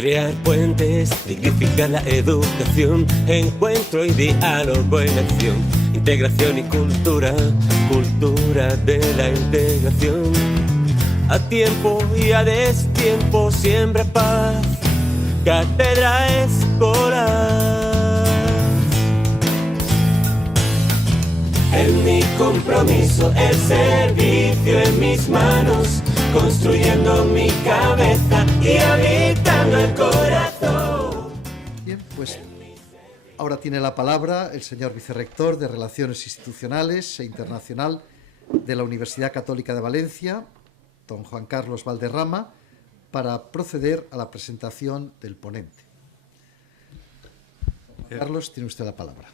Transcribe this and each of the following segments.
Crear puentes, dignificar la educación, encuentro y diálogo en acción, integración y cultura, cultura de la integración. A tiempo y a destiempo siembra paz, cátedra escolar. En mi compromiso, el servicio en mis manos, construyendo mi cabeza y habitando el corazón. Bien, pues ahora tiene la palabra el señor vicerrector de Relaciones Institucionales e Internacional de la Universidad Católica de Valencia, don Juan Carlos Valderrama, para proceder a la presentación del ponente. Carlos, tiene usted la palabra.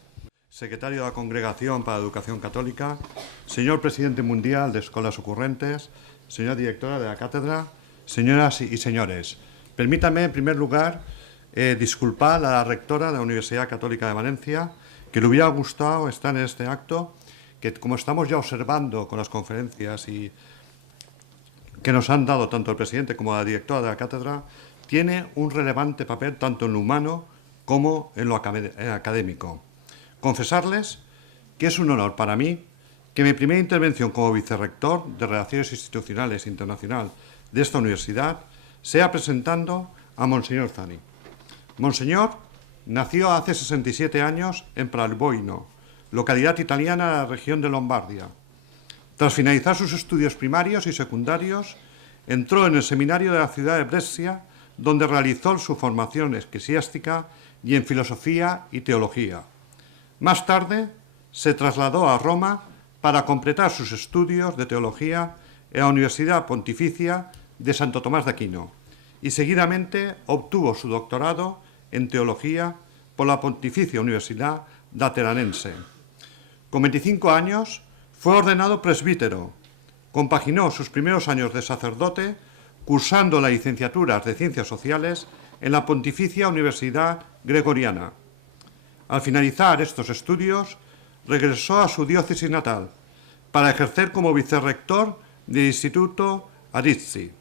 Secretario de la Congregación para la Educación Católica, señor presidente mundial de Escolas Ocurrentes, señora directora de la cátedra, señoras y señores, permítanme en primer lugar disculpar a la rectora de la Universidad Católica de Valencia, que le hubiera gustado estar en este acto, que como estamos ya observando con las conferencias y que nos han dado tanto el presidente como la directora de la cátedra, tiene un relevante papel tanto en lo humano como en lo académico. Confesarles que es un honor para mí que mi primera intervención como vicerrector de Relaciones Institucionales Internacional de esta universidad sea presentando a Monseñor Zani. Monseñor nació hace 67 años en Pralboino, localidad italiana de la región de Lombardia. Tras finalizar sus estudios primarios y secundarios, entró en el seminario de la ciudad de Brescia, donde realizó su formación eclesiástica y en filosofía y teología. Más tarde se trasladó a Roma para completar sus estudios de teología en la Universidad Pontificia de Santo Tomás de Aquino y seguidamente obtuvo su doctorado en teología por la Pontificia Universidad Lateranense. Con 25 años fue ordenado presbítero. Compaginó sus primeros años de sacerdote cursando la licenciatura de Ciencias Sociales en la Pontificia Universidad Gregoriana. Al finalizar estos estudios, regresó a su diócesis natal para ejercer como vicerrector del Instituto Arizzi.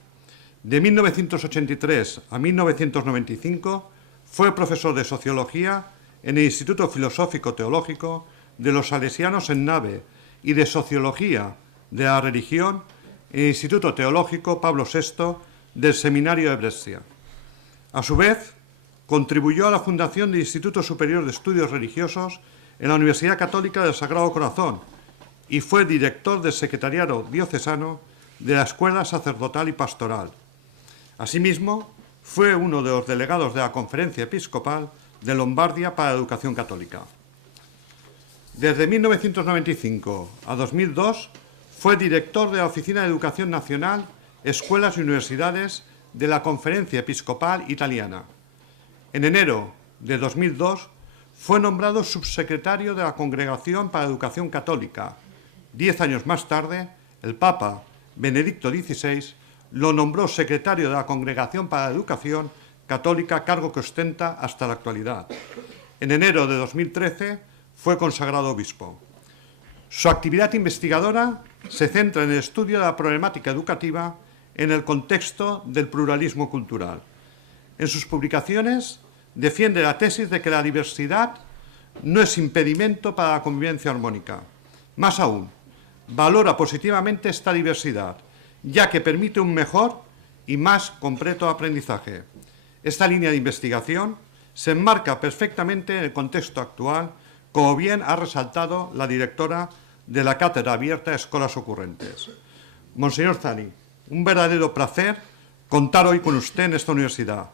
De 1983 a 1995 fue profesor de Sociología en el Instituto Filosófico Teológico de los Salesianos en Nave y de Sociología de la Religión en el Instituto Teológico Pablo VI del Seminario de Brescia. A su vez, contribuyó a la fundación del Instituto Superior de Estudios Religiosos en la Universidad Católica del Sagrado Corazón y fue director del Secretariado Diocesano de la Escuela Sacerdotal y Pastoral. Asimismo, fue uno de los delegados de la Conferencia Episcopal de Lombardia para la Educación Católica. Desde 1995 a 2002 fue director de la Oficina de Educación Nacional, Escuelas y Universidades de la Conferencia Episcopal Italiana. En enero de 2002 fue nombrado subsecretario de la Congregación para la Educación Católica. 10 años más tarde, el Papa Benedicto XVI lo nombró secretario de la Congregación para la Educación Católica, cargo que ostenta hasta la actualidad. En enero de 2013 fue consagrado obispo. Su actividad investigadora se centra en el estudio de la problemática educativa en el contexto del pluralismo cultural. En sus publicaciones defiende la tesis de que la diversidad no es impedimento para la convivencia armónica. Más aún, valora positivamente esta diversidad, ya que permite un mejor y más completo aprendizaje. Esta línea de investigación se enmarca perfectamente en el contexto actual, como bien ha resaltado la directora de la Cátedra Abierta de Escolas Ocurrentes. Monseñor Zani, un verdadero placer contar hoy con usted en esta universidad.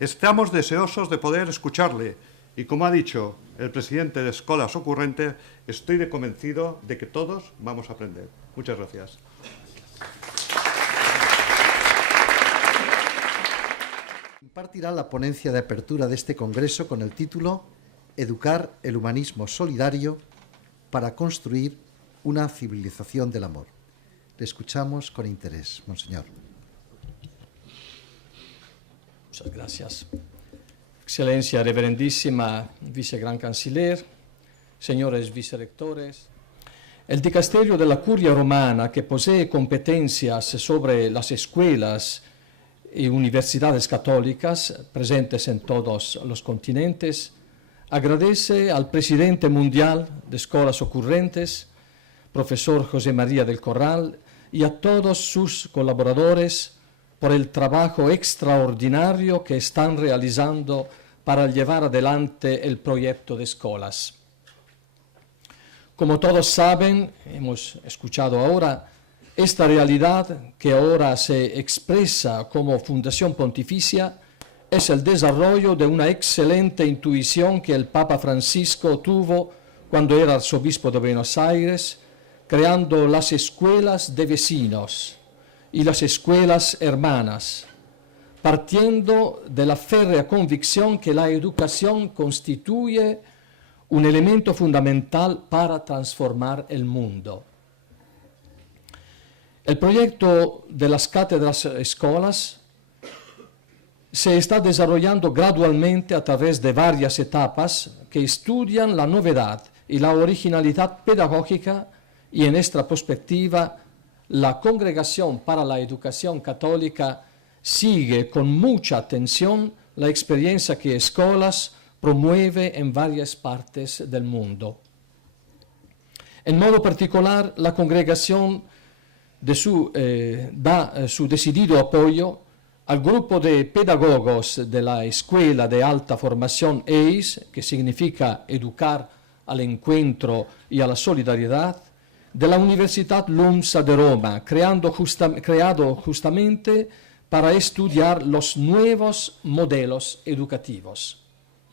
Estamos deseosos de poder escucharle y, como ha dicho el presidente de Escolas Ocurrentes, estoy convencido de que todos vamos a aprender. Muchas gracias. Impartirá la ponencia de apertura de este congreso con el título Educar el humanismo solidario para construir una civilización del amor. Le escuchamos con interés, monseñor. Muchas gracias. Excelencia Reverendísima Vicegran Canciller, señores vicerrectores, el dicasterio de la Curia Romana, que posee competencias sobre las escuelas y universidades católicas presentes en todos los continentes, agradece al presidente mundial de Escolas Ocurrentes, profesor José María del Corral, y a todos sus colaboradores por el trabajo extraordinario que están realizando para llevar adelante el proyecto de escuelas. Como todos saben, hemos escuchado ahora, esta realidad que ahora se expresa como Fundación Pontificia es el desarrollo de una excelente intuición que el Papa Francisco tuvo cuando era arzobispo de Buenos Aires, creando las escuelas de vecinos y las escuelas hermanas, partiendo de la férrea convicción que la educación constituye un elemento fundamental para transformar el mundo. El proyecto de las cátedras escolas se está desarrollando gradualmente a través de varias etapas que estudian la novedad y la originalidad pedagógica, y en esta perspectiva la Congregación para la Educación Católica sigue con mucha atención la experiencia que Escolas promueve en varias partes del mundo. En modo particular, la Congregación da su decidido apoyo al grupo de pedagogos de la Escuela de Alta Formación EIS, que significa Educar al Encuentro y a la Solidaridad, de la Universidad LUMSA de Roma, creado justamente para estudiar los nuevos modelos educativos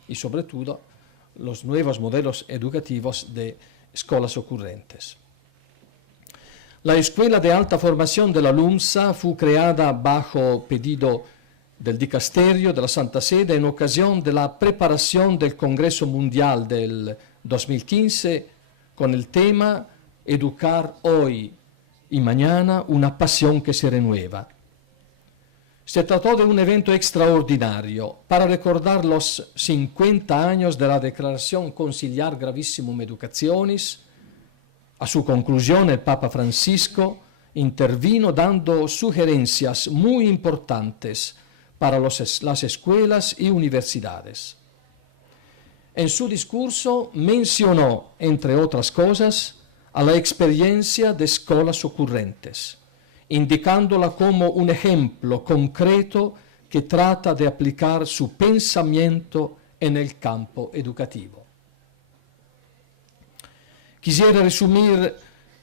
y sobre todo los nuevos modelos educativos de escuelas ocurrentes. La Escuela de Alta Formación de la LUMSA fue creada bajo pedido del Dicasterio de la Santa Sede en ocasión de la preparación del Congreso Mundial del 2015 con el tema Educar hoy y mañana, una pasión que se renueva. Se trató de un evento extraordinario para recordar los 50 años de la Declaración Conciliar Gravissimum Educationis. A su conclusión, el Papa Francisco intervino dando sugerencias muy importantes para las escuelas y universidades. En su discurso mencionó, entre otras cosas, a la experiencia de escuelas ocurrentes, indicándola como un ejemplo concreto que trata de aplicar su pensamiento en el campo educativo. Quisiera resumir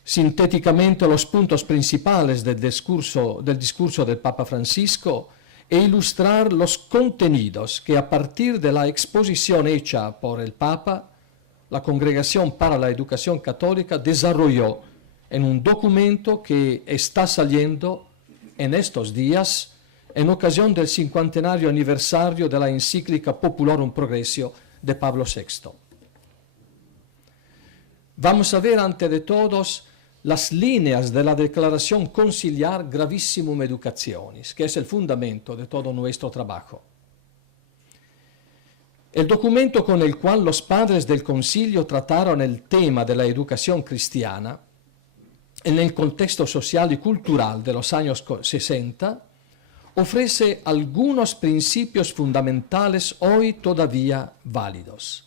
sintéticamente los puntos principales del discurso del Papa Francisco e ilustrar los contenidos que a partir de la exposición hecha por el Papa, la Congregación para la Educación Católica desarrolló en un documento que está saliendo en estos días en ocasión del 50º aniversario de la encíclica Populorum Progressio de Pablo VI. Vamos a ver ante de todos las líneas de la Declaración Conciliar Gravissimum Educationis, que es el fundamento de todo nuestro trabajo. El documento con el cual los padres del Concilio trataron el tema de la educación cristiana en el contexto social y cultural de los años 60 ofrece algunos principios fundamentales hoy todavía válidos.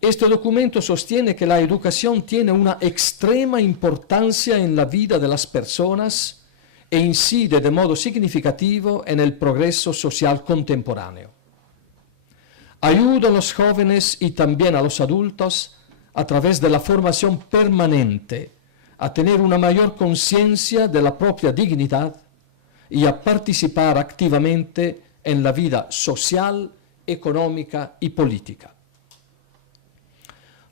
Este documento sostiene que la educación tiene una extrema importancia en la vida de las personas e incide de modo significativo en el progreso social contemporáneo. Ayuda a los jóvenes y también a los adultos a través de la formación permanente a tener una mayor conciencia de la propia dignidad y a participar activamente en la vida social, económica y política.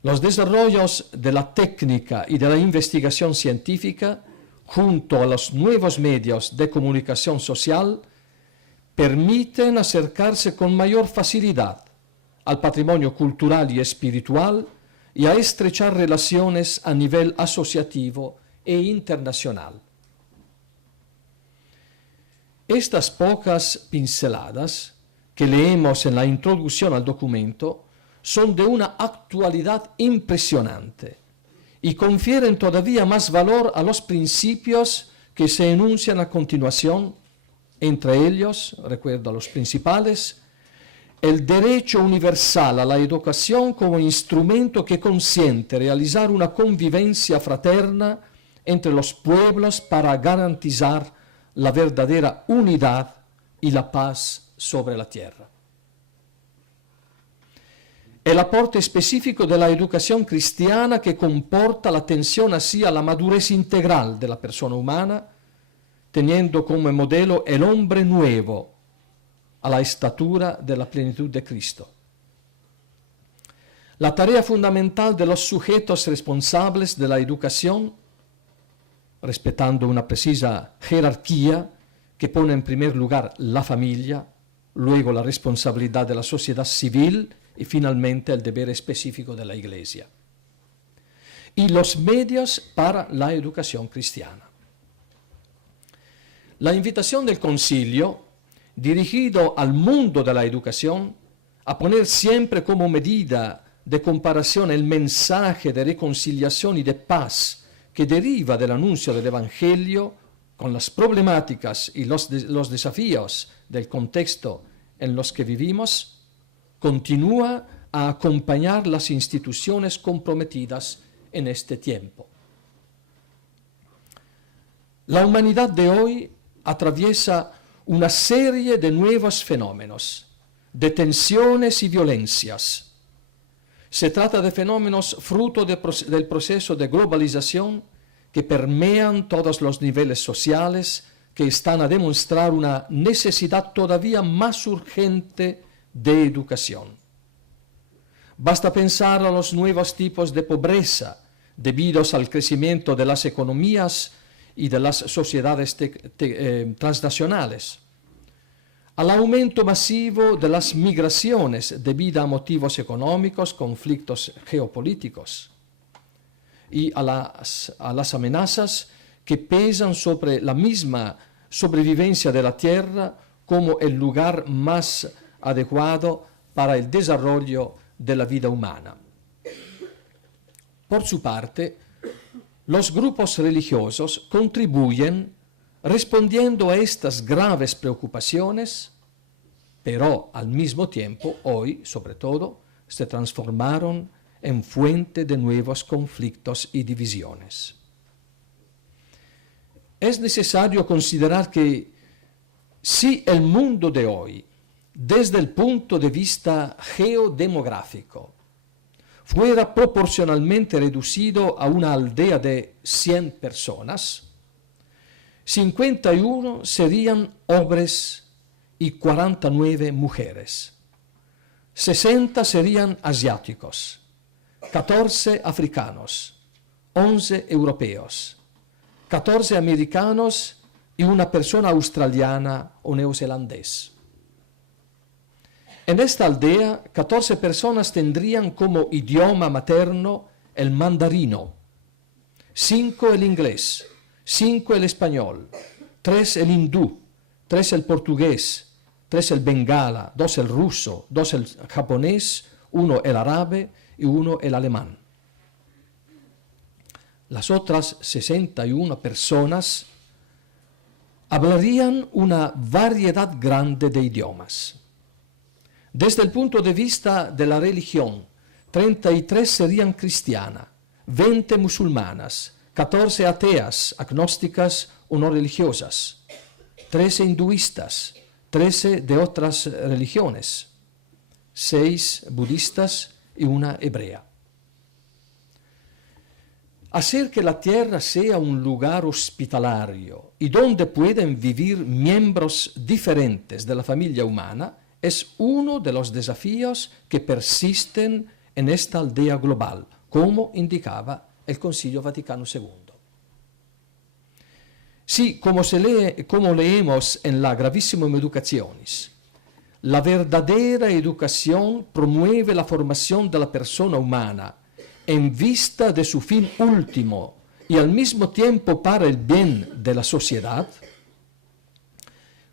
Los desarrollos de la técnica y de la investigación científica, junto a los nuevos medios de comunicación social, permiten acercarse con mayor facilidad al patrimonio cultural y espiritual y a estrechar relaciones a nivel asociativo e internacional. Estas pocas pinceladas que leemos en la introducción al documento son de una actualidad impresionante y confieren todavía más valor a los principios que se enuncian a continuación Entre ellos, recuerdo a los principales, el derecho universal a la educación como instrumento que consiente realizar una convivencia fraterna entre los pueblos para garantizar la verdadera unidad y la paz sobre la tierra. El aporte específico de la educación cristiana que comporta la atención hacia la madurez integral de la persona humana, teniendo como modelo el hombre nuevo a la estatura de la plenitud de Cristo. La tarea fundamental de los sujetos responsables de la educación, respetando una precisa jerarquía que pone en primer lugar la familia, luego la responsabilidad de la sociedad civil y finalmente el deber específico de la Iglesia. Y los medios para la educación cristiana. La invitación del Concilio, dirigido al mundo de la educación, a poner siempre como medida de comparación el mensaje de reconciliación y de paz que deriva del anuncio del Evangelio con las problemáticas y los desafíos del contexto en los que vivimos, continúa a acompañar las instituciones comprometidas en este tiempo. La humanidad de hoy atraviesa una serie de nuevos fenómenos, de tensiones y violencias. Se trata de fenómenos fruto del proceso de globalización que permean todos los niveles sociales, que están a demostrar una necesidad todavía más urgente de educación. Basta pensar a los nuevos tipos de pobreza debidos al crecimiento de las economías y de las sociedades transnacionales, al aumento masivo de las migraciones debido a motivos económicos, conflictos geopolíticos, y a las amenazas que pesan sobre la misma sobrevivencia de la Tierra como el lugar más adecuado para el desarrollo de la vida humana. Por su parte, los grupos religiosos contribuyen respondiendo a estas graves preocupaciones, pero al mismo tiempo, hoy, sobre todo, se transformaron en fuente de nuevos conflictos y divisiones. Es necesario considerar que si el mundo de hoy, desde el punto de vista geodemográfico, fuera proporcionalmente reducido a una aldea de 100 personas, 51 serían hombres y 49 mujeres, 60 serían asiáticos, 14 africanos, 11 europeos, 14 americanos y una persona australiana o neozelandés. En esta aldea, 14 personas tendrían como idioma materno el mandarino, 5 el inglés, 5 el español, 3 el hindú, 3 el portugués, 3 el bengala, 2 el ruso, 2 el japonés, 1 el árabe y 1 el alemán. Las otras 61 personas hablarían una variedad grande de idiomas. Desde el punto de vista de la religión, 33 serían cristianas, 20 musulmanas, 14 ateas, agnósticas o no religiosas, 13 hinduistas, 13 de otras religiones, 6 budistas y una hebrea. Hacer que la tierra sea un lugar hospitalario y donde pueden vivir miembros diferentes de la familia humana es uno de los desafíos que persisten en esta aldea global, como indicaba el Concilio Vaticano II. Sí, como leemos en la Gravissima Educationis, la verdadera educación promueve la formación de la persona humana en vista de su fin último y al mismo tiempo para el bien de la sociedad,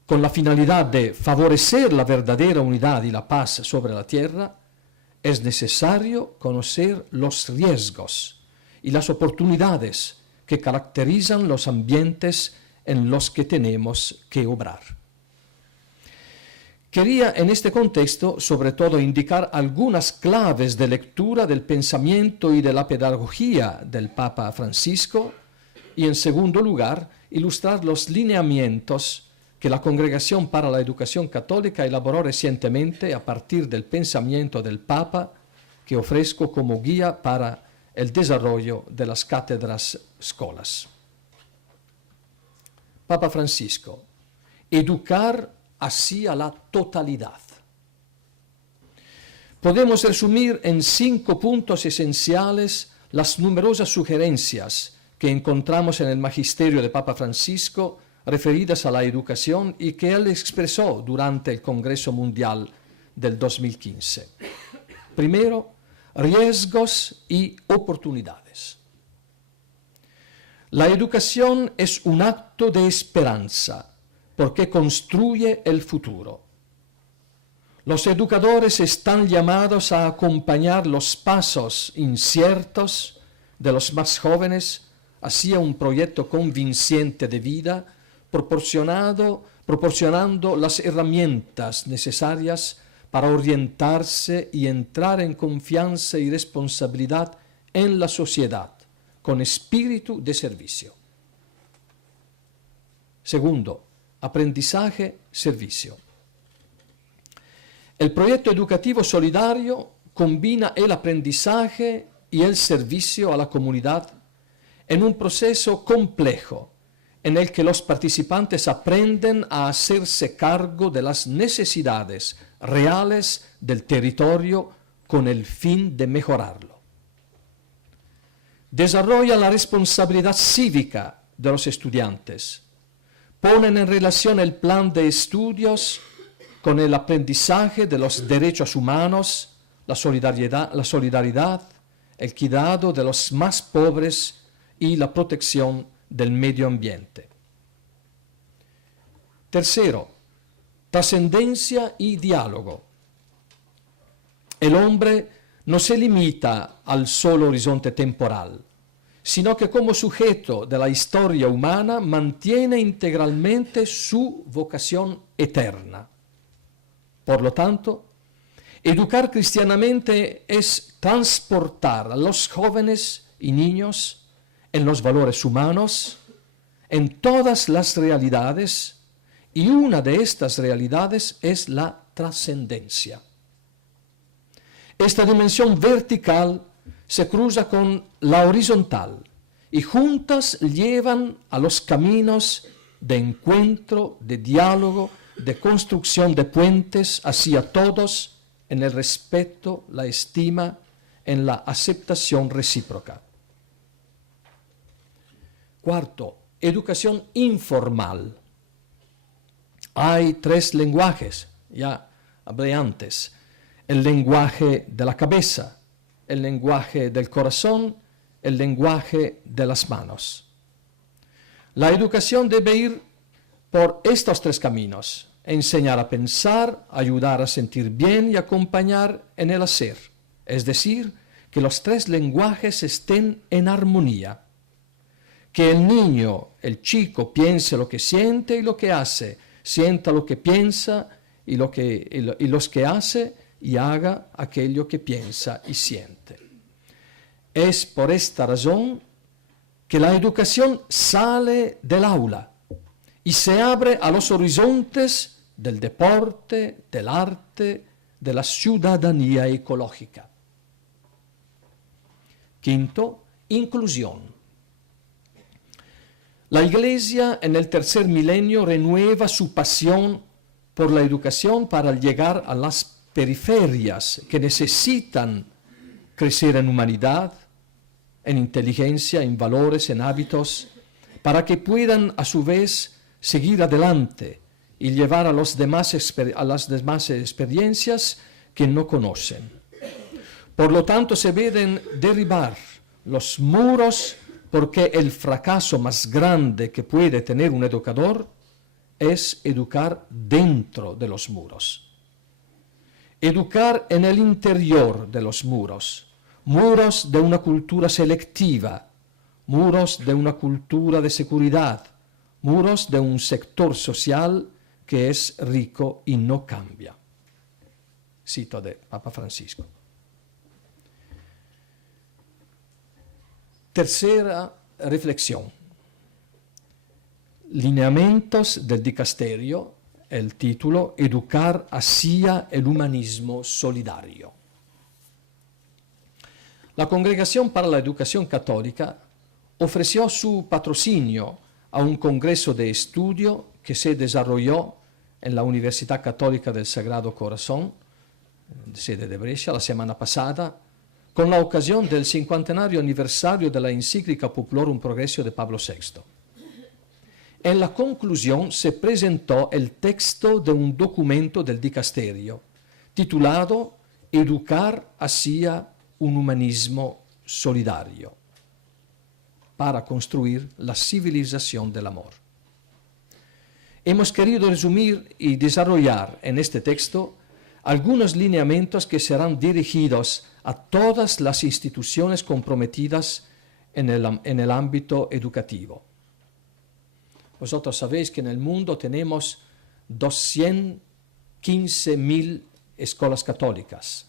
con la finalidad de favorecer la verdadera unidad y la paz sobre la tierra, es necesario conocer los riesgos y las oportunidades que caracterizan los ambientes en los que tenemos que obrar. Quería en este contexto, sobre todo, indicar algunas claves de lectura del pensamiento y de la pedagogía del Papa Francisco y, en segundo lugar, ilustrar los lineamientos que la Congregación para la Educación Católica elaboró recientemente a partir del pensamiento del Papa, que ofrezco como guía para el desarrollo de las cátedras escolas. Papa Francisco, educar hacia la totalidad. Podemos resumir en 5 puntos esenciales las numerosas sugerencias que encontramos en el magisterio de Papa Francisco referidas a la educación y que él expresó durante el Congreso Mundial del 2015. Primero, riesgos y oportunidades. La educación es un acto de esperanza porque construye el futuro. Los educadores están llamados a acompañar los pasos inciertos de los más jóvenes hacia un proyecto convincente de vida, proporcionando las herramientas necesarias para orientarse y entrar en confianza y responsabilidad en la sociedad, con espíritu de servicio. Segundo, aprendizaje, servicio. El proyecto educativo solidario combina el aprendizaje y el servicio a la comunidad en un proceso complejo en el que los participantes aprenden a hacerse cargo de las necesidades reales del territorio con el fin de mejorarlo. Desarrolla la responsabilidad cívica de los estudiantes. Ponen en relación el plan de estudios con el aprendizaje de los derechos humanos, la solidaridad, el cuidado de los más pobres y la protección del medio ambiente. Tercero, trascendencia y diálogo. El hombre no se limita al solo horizonte temporal, sino que como sujeto de la historia humana mantiene integralmente su vocación eterna. Por lo tanto, educar cristianamente es transportar a los jóvenes y niños en los valores humanos, en todas las realidades, y una de estas realidades es la trascendencia. Esta dimensión vertical se cruza con la horizontal y juntas llevan a los caminos de encuentro, de diálogo, de construcción de puentes hacia todos en el respeto, la estima, en la aceptación recíproca. Cuarto, educación informal. Hay 3 lenguajes, ya hablé antes. El lenguaje de la cabeza, el lenguaje del corazón, el lenguaje de las manos. La educación debe ir por estos 3 caminos: enseñar a pensar, ayudar a sentir bien y acompañar en el hacer. Es decir, que los 3 lenguajes estén en armonía. Que el niño, el chico, piense lo que siente y lo que hace, sienta lo que piensa y los que hace, y haga aquello que piensa y siente. Es por esta razón que la educación sale del aula y se abre a los horizontes del deporte, del arte, de la ciudadanía ecológica. Quinto, inclusión. La Iglesia en el 3er milenio renueva su pasión por la educación para llegar a las periferias que necesitan crecer en humanidad, en inteligencia, en valores, en hábitos, para que puedan a su vez seguir adelante y llevar a las demás experiencias que no conocen. Por lo tanto, se deben derribar los muros, porque el fracaso más grande que puede tener un educador es educar dentro de los muros. Educar en el interior de los muros, muros de una cultura selectiva, muros de una cultura de seguridad, muros de un sector social que es rico y no cambia. Cito de Papa Francisco. Tercera reflexión. Lineamientos del dicasterio, el título, Educar hacia el humanismo solidario. La Congregación para la Educación Católica ofreció su patrocinio a un congreso de estudio que se desarrolló en la Universidad Católica del Sagrado Corazón, sede de Brescia, la semana pasada, con la ocasión del 50º aniversario de la encíclica Populorum Progressio de Pablo VI. En la conclusión se presentó el texto de un documento del dicasterio, titulado Educar hacia un humanismo solidario, para construir la civilización del amor. Hemos querido resumir y desarrollar en este texto algunos lineamientos que serán dirigidos a todas las instituciones comprometidas en el ámbito educativo. Vosotros sabéis que en el mundo tenemos 215.000 escuelas católicas,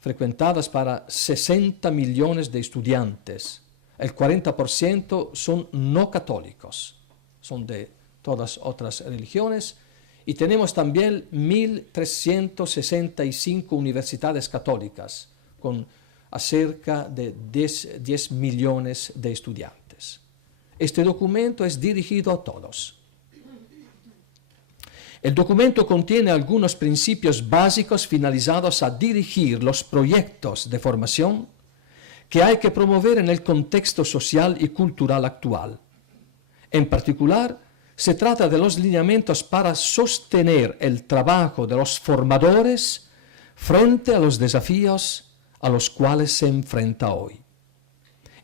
frecuentadas para 60 millones de estudiantes. El 40% son no católicos, son de todas otras religiones, y tenemos también 1.365 universidades católicas, con cerca de 10 millones de estudiantes. Este documento es dirigido a todos. El documento contiene algunos principios básicos finalizados a dirigir los proyectos de formación que hay que promover en el contexto social y cultural actual. En particular, se trata de los lineamientos para sostener el trabajo de los formadores frente a los desafíos a los cuales se enfrenta hoy.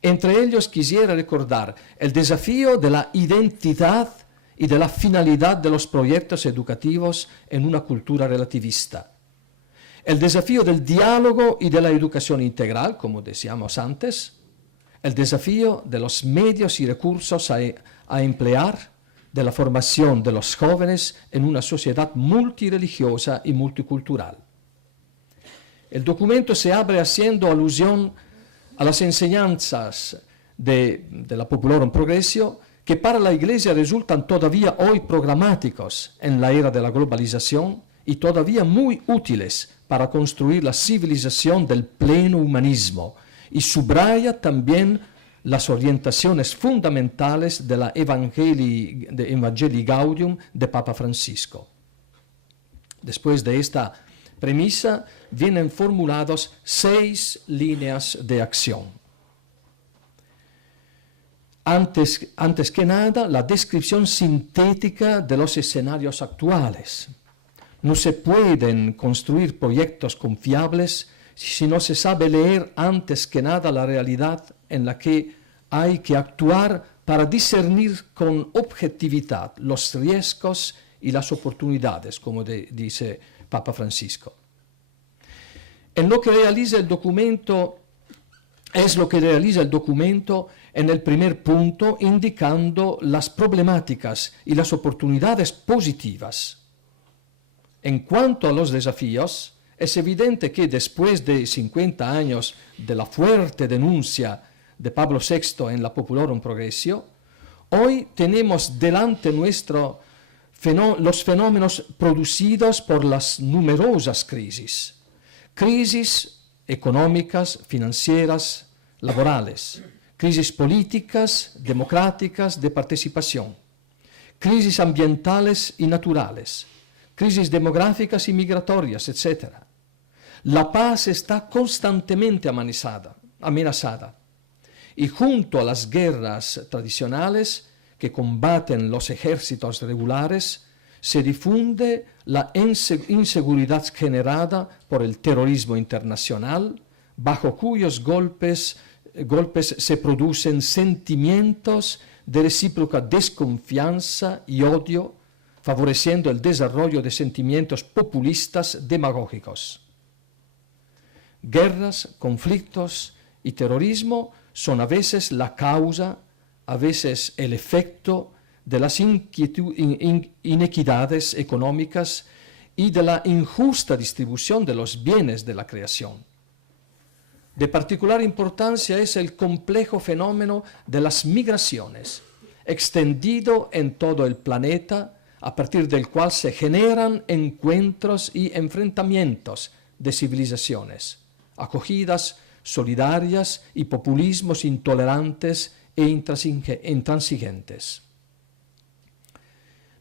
Entre ellos quisiera recordar el desafío de la identidad y de la finalidad de los proyectos educativos en una cultura relativista. El desafío del diálogo y de la educación integral, como decíamos antes. El desafío de los medios y recursos a emplear, de la formación de los jóvenes en una sociedad multireligiosa y multicultural. El documento se abre haciendo alusión a las enseñanzas de la Populorum Progressio, que para la Iglesia resultan todavía hoy programáticos en la era de la globalización y todavía muy útiles para construir la civilización del pleno humanismo, y subraya también las orientaciones fundamentales de la Evangelii Gaudium de Papa Francisco. Después de esta premisa vienen formulados 6 líneas de acción. Antes que nada, la descripción sintética de los escenarios actuales. No se pueden construir proyectos confiables si no se sabe leer antes que nada la realidad en la que hay que actuar para discernir con objetividad los riesgos y las oportunidades, como dice Papa Francisco. En lo que realiza el documento, es lo que realiza el documento en el primer punto, indicando las problemáticas y las oportunidades positivas. En cuanto a los desafíos, es evidente que después de 50 años de la fuerte denuncia de Pablo VI en la Populorum Progressio, hoy tenemos delante nuestro los fenómenos producidos por las numerosas crisis económicas, financieras, laborales, crisis políticas, democráticas, de participación, crisis ambientales y naturales, crisis demográficas y migratorias, etc. La paz está constantemente amenazada, y junto a las guerras tradicionales que combaten los ejércitos regulares, se difunde la inseguridad generada por el terrorismo internacional, bajo cuyos golpes se producen sentimientos de recíproca desconfianza y odio, favoreciendo el desarrollo de sentimientos populistas demagógicos. Guerras, conflictos y terrorismo son a veces la causa, a veces el efecto de las inequidades económicas y de la injusta distribución de los bienes de la creación. De particular importancia es el complejo fenómeno de las migraciones, extendido en todo el planeta, a partir del cual se generan encuentros y enfrentamientos de civilizaciones, acogidas, solidarias y populismos intolerantes e intransigentes.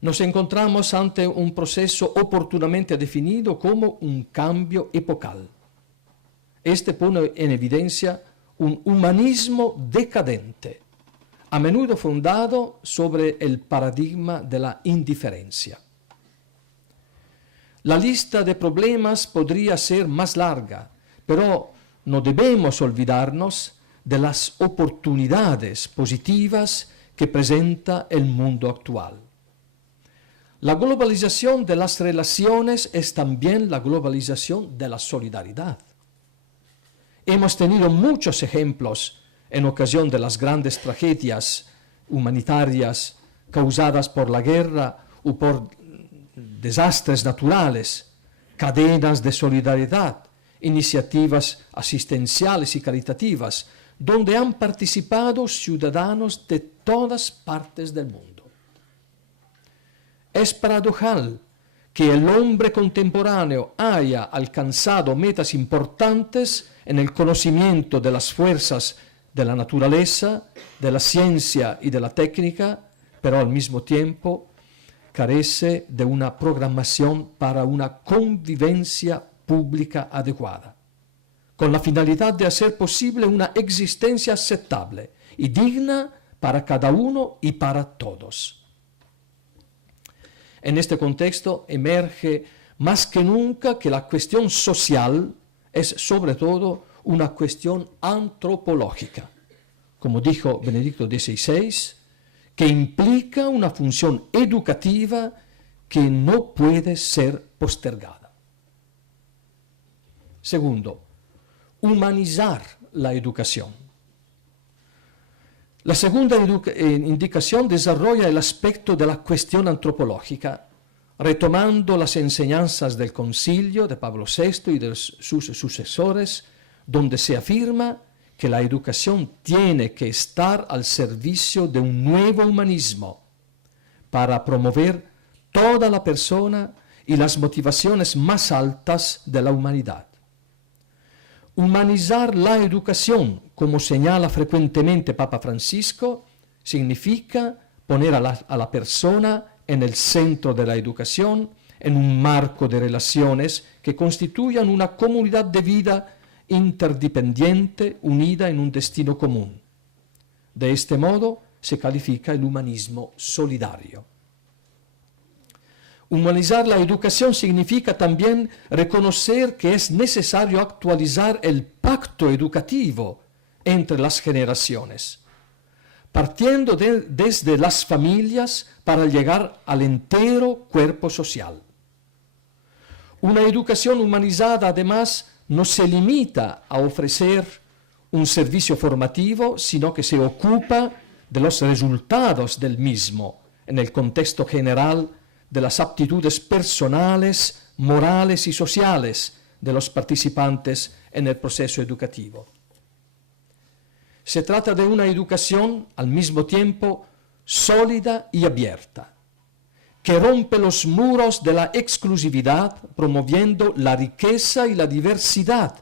Nos encontramos ante un proceso oportunamente definido como un cambio epocal. Este pone en evidencia un humanismo decadente, a menudo fundado sobre el paradigma de la indiferencia. La lista de problemas podría ser más larga, pero no debemos olvidarnos de las oportunidades positivas que presenta el mundo actual. La globalización de las relaciones es también la globalización de la solidaridad. Hemos tenido muchos ejemplos en ocasión de las grandes tragedias humanitarias causadas por la guerra o por desastres naturales, cadenas de solidaridad, iniciativas asistenciales y caritativas, donde han participado ciudadanos de todas partes del mundo. Es paradojal que el hombre contemporáneo haya alcanzado metas importantes en el conocimiento de las fuerzas de la naturaleza, de la ciencia y de la técnica, pero al mismo tiempo carece de una programación para una convivencia pública adecuada, con la finalidad de hacer posible una existencia aceptable y digna para cada uno y para todos. En este contexto emerge más que nunca que la cuestión social es sobre todo una cuestión antropológica, como dijo Benedicto XVI, que implica una función educativa que no puede ser postergada. Segundo, humanizar la educación. La segunda indicación desarrolla el aspecto de la cuestión antropológica, retomando las enseñanzas del Concilio de Pablo VI y de sus sucesores, donde se afirma que la educación tiene que estar al servicio de un nuevo humanismo para promover toda la persona y las motivaciones más altas de la humanidad. Humanizar la educación, como señala frecuentemente Papa Francisco, significa poner a la persona en el centro de la educación, en un marco de relaciones que constituyan una comunidad de vida interdependiente, unida en un destino común. De este modo se califica el humanismo solidario. Humanizar la educación significa también reconocer que es necesario actualizar el pacto educativo entre las generaciones, partiendo desde las familias para llegar al entero cuerpo social. Una educación humanizada, además, no se limita a ofrecer un servicio formativo, sino que se ocupa de los resultados del mismo en el contexto general de las aptitudes personales, morales y sociales de los participantes en el proceso educativo. Se trata de una educación al mismo tiempo sólida y abierta, que rompe los muros de la exclusividad, promoviendo la riqueza y la diversidad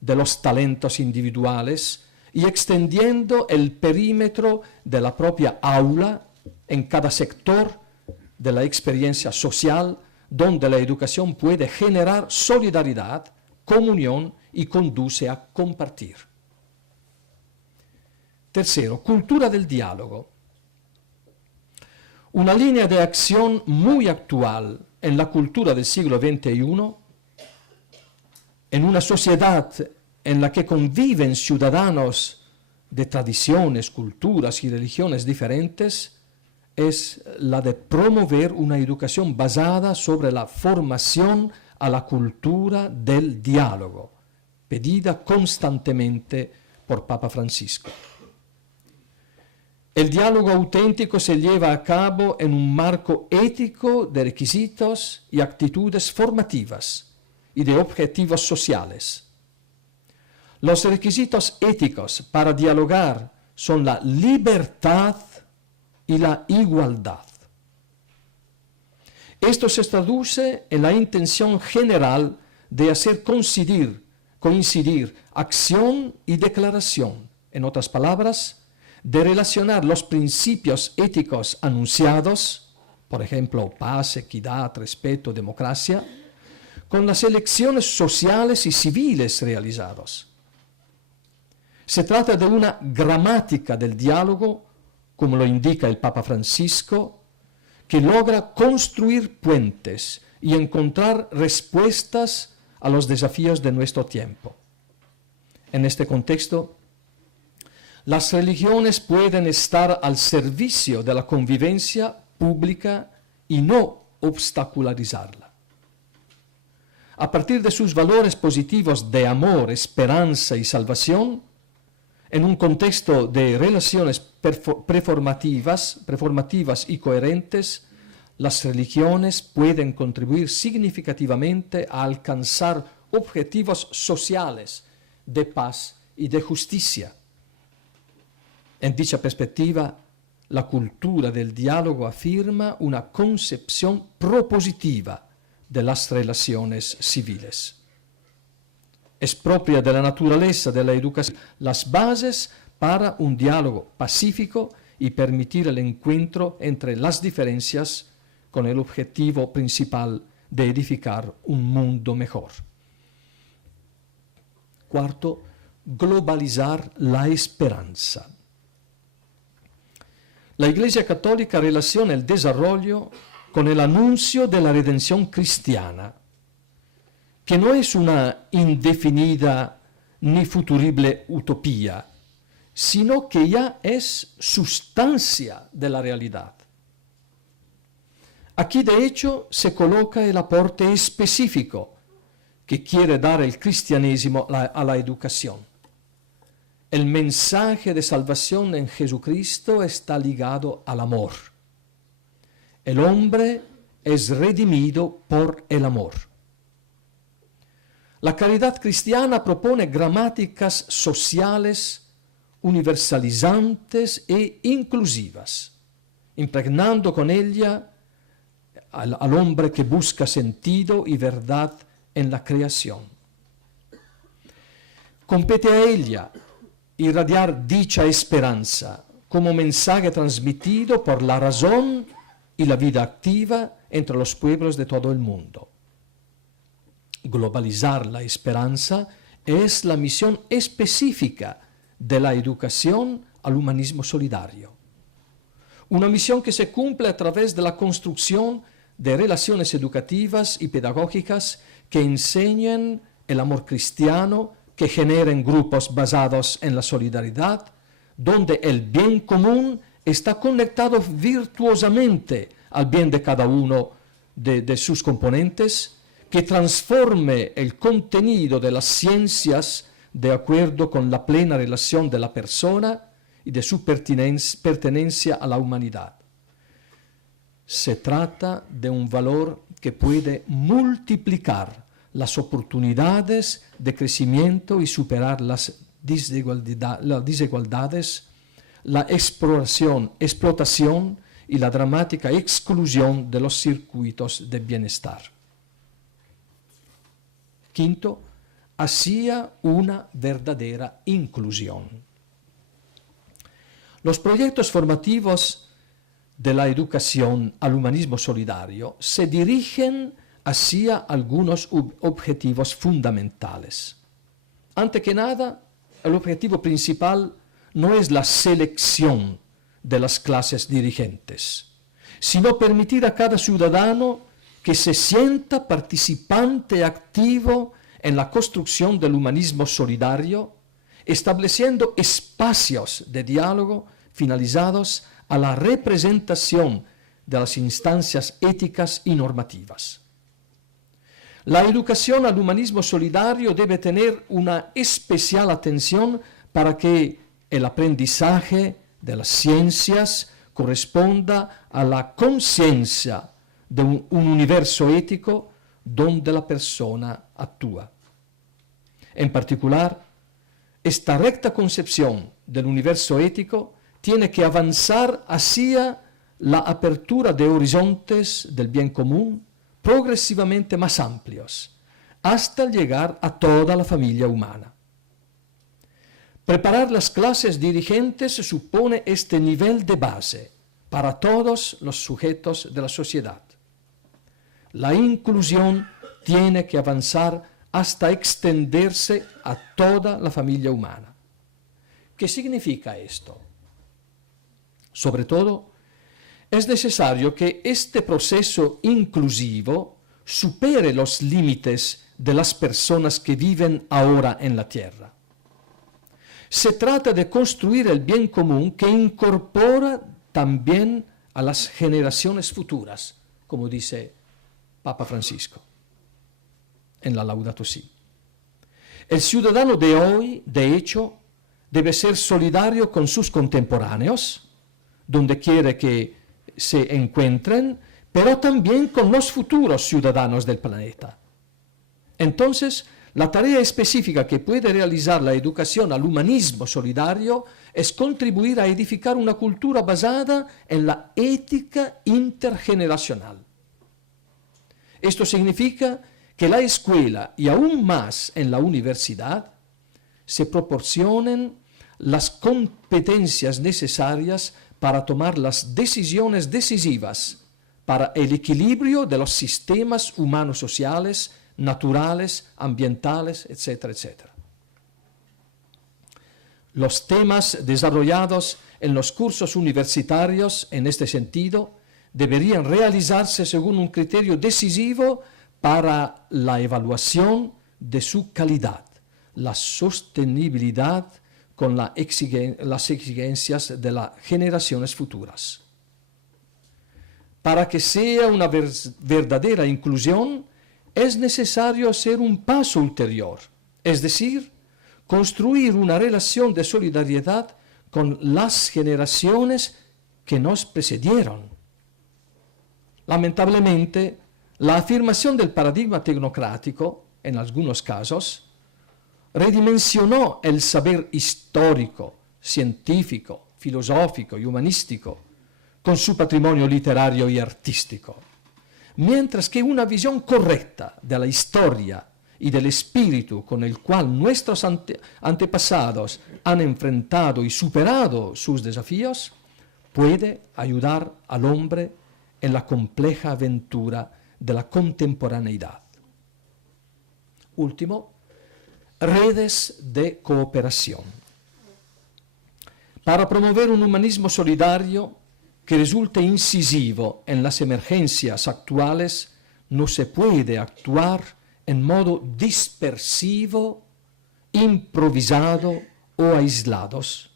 de los talentos individuales y extendiendo el perímetro de la propia aula en cada sector de la experiencia social, donde la educación puede generar solidaridad, comunión y conduce a compartir. Tercero, cultura del diálogo. Una línea de acción muy actual en la cultura del siglo XXI, en una sociedad en la que conviven ciudadanos de tradiciones, culturas y religiones diferentes, es la de promover una educación basada sobre la formación a la cultura del diálogo, pedida constantemente por Papa Francisco. El diálogo auténtico se lleva a cabo en un marco ético de requisitos y actitudes formativas y de objetivos sociales. Los requisitos éticos para dialogar son la libertad y la igualdad. Esto se traduce en la intención general de hacer coincidir acción y declaración. En otras palabras, de relacionar los principios éticos anunciados, por ejemplo, paz, equidad, respeto, democracia, con las elecciones sociales y civiles realizadas. Se trata de una gramática del diálogo, como lo indica el Papa Francisco, que logra construir puentes y encontrar respuestas a los desafíos de nuestro tiempo. En este contexto, las religiones pueden estar al servicio de la convivencia pública y no obstacularizarla. A partir de sus valores positivos de amor, esperanza y salvación, en un contexto de relaciones preformativas y coherentes, las religiones pueden contribuir significativamente a alcanzar objetivos sociales de paz y de justicia. En dicha perspectiva, la cultura del diálogo afirma una concepción propositiva de las relaciones civiles. Es propia de la naturaleza de la educación las bases para un diálogo pacífico y permitir el encuentro entre las diferencias con el objetivo principal de edificar un mundo mejor. Cuarto, globalizar la esperanza. La Iglesia Católica relaciona el desarrollo con el anuncio de la redención cristiana, que no es una indefinida ni futurible utopía, sino que ya es sustancia de la realidad. Aquí, de hecho, se coloca el aporte específico que quiere dar el cristianismo a la educación. El mensaje de salvación en Jesucristo está ligado al amor. El hombre es redimido por el amor. La caridad cristiana propone gramáticas sociales universalizantes e inclusivas, impregnando con ella al hombre que busca sentido y verdad en la creación. Compete a ella irradiar dicha esperanza como mensaje transmitido por la razón y la vida activa entre los pueblos de todo el mundo. Globalizar la esperanza es la misión específica de la educación al humanismo solidario. Una misión que se cumple a través de la construcción de relaciones educativas y pedagógicas que enseñen el amor cristiano, que generen grupos basados en la solidaridad, donde el bien común está conectado virtuosamente al bien de cada uno de sus componentes, que transforme el contenido de las ciencias de acuerdo con la plena relación de la persona y de su pertenencia a la humanidad. Se trata de un valor que puede multiplicar las oportunidades de crecimiento y superar las desigualdades, la explotación y la dramática exclusión de los circuitos de bienestar. Quinto, hacia una verdadera inclusión. Los proyectos formativos de la educación al humanismo solidario se dirigen hacia algunos objetivos fundamentales. Antes que nada, el objetivo principal no es la selección de las clases dirigentes, sino permitir a cada ciudadano que se sienta participante activo en la construcción del humanismo solidario, estableciendo espacios de diálogo finalizados a la representación de las instancias éticas y normativas. La educación al humanismo solidario debe tener una especial atención para que el aprendizaje de las ciencias corresponda a la conciencia de un universo ético donde la persona actúa. En particular, esta recta concepción del universo ético tiene que avanzar hacia la apertura de horizontes del bien común progresivamente más amplios, hasta llegar a toda la familia humana. Preparar las clases dirigentes supone este nivel de base para todos los sujetos de la sociedad. La inclusión tiene que avanzar hasta extenderse a toda la familia humana. ¿Qué significa esto? Sobre todo, es necesario que este proceso inclusivo supere los límites de las personas que viven ahora en la Tierra. Se trata de construir el bien común que incorpora también a las generaciones futuras, como dice Papa Francisco en la Laudato Si. El ciudadano de hoy, de hecho, debe ser solidario con sus contemporáneos, donde quiera que se encuentren, pero también con los futuros ciudadanos del planeta. Entonces, la tarea específica que puede realizar la educación al humanismo solidario es contribuir a edificar una cultura basada en la ética intergeneracional. Esto significa que la escuela y aún más en la universidad se proporcionen las competencias necesarias para tomar las decisiones decisivas para el equilibrio de los sistemas humanos sociales, naturales, ambientales, etcétera, etcétera. Los temas desarrollados en los cursos universitarios en este sentido deberían realizarse según un criterio decisivo para la evaluación de su calidad, la sostenibilidad con las exigencias de las generaciones futuras. Para que sea una verdadera inclusión, es necesario hacer un paso ulterior, es decir, construir una relación de solidaridad con las generaciones que nos precedieron. Lamentablemente, la afirmación del paradigma tecnocrático, en algunos casos, redimensionó el saber histórico, científico, filosófico y humanístico con su patrimonio literario y artístico, mientras que una visión correcta de la historia y del espíritu con el cual nuestros antepasados han enfrentado y superado sus desafíos puede ayudar al hombre en la compleja aventura de la contemporaneidad. Último, redes de cooperación. Para promover un humanismo solidario que resulte incisivo en las emergencias actuales, no se puede actuar en modo dispersivo, improvisado o aislados.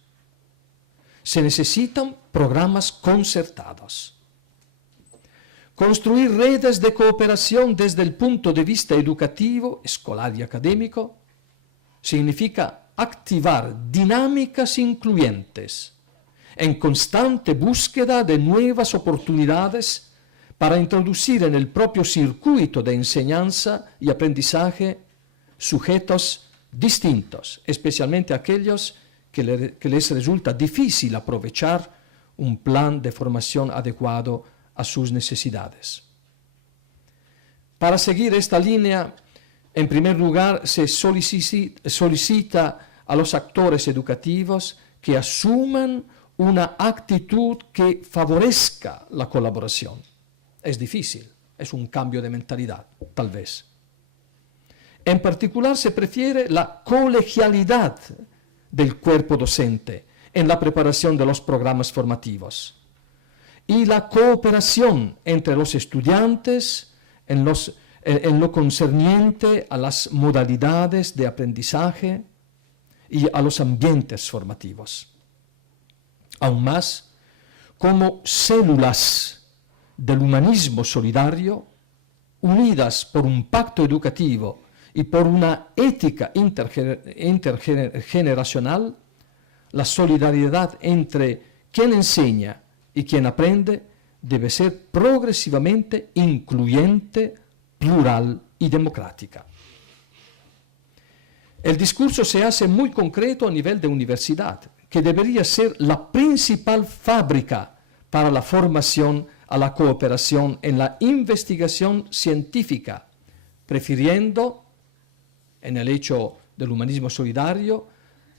Se necesitan programas concertados. Construir redes de cooperación desde el punto de vista educativo, escolar y académico significa activar dinámicas incluyentes en constante búsqueda de nuevas oportunidades para introducir en el propio circuito de enseñanza y aprendizaje sujetos distintos, especialmente aquellos que les resulta difícil aprovechar un plan de formación adecuado a sus necesidades. Para seguir esta línea, en primer lugar, se solicita a los actores educativos que asuman una actitud que favorezca la colaboración. Es difícil, es un cambio de mentalidad, tal vez. En particular, se prefiere la colegialidad del cuerpo docente en la preparación de los programas formativos y la cooperación entre los estudiantes en lo concerniente a las modalidades de aprendizaje y a los ambientes formativos. Aún más, como células del humanismo solidario, unidas por un pacto educativo y por una ética intergeneracional, la solidaridad entre quien enseña y quien aprende debe ser progresivamente incluyente, plural y democrática. El discurso se hace muy concreto a nivel de universidad, que debería ser la principal fábrica para la formación a la cooperación en la investigación científica, prefiriendo, en el hecho del humanismo solidario,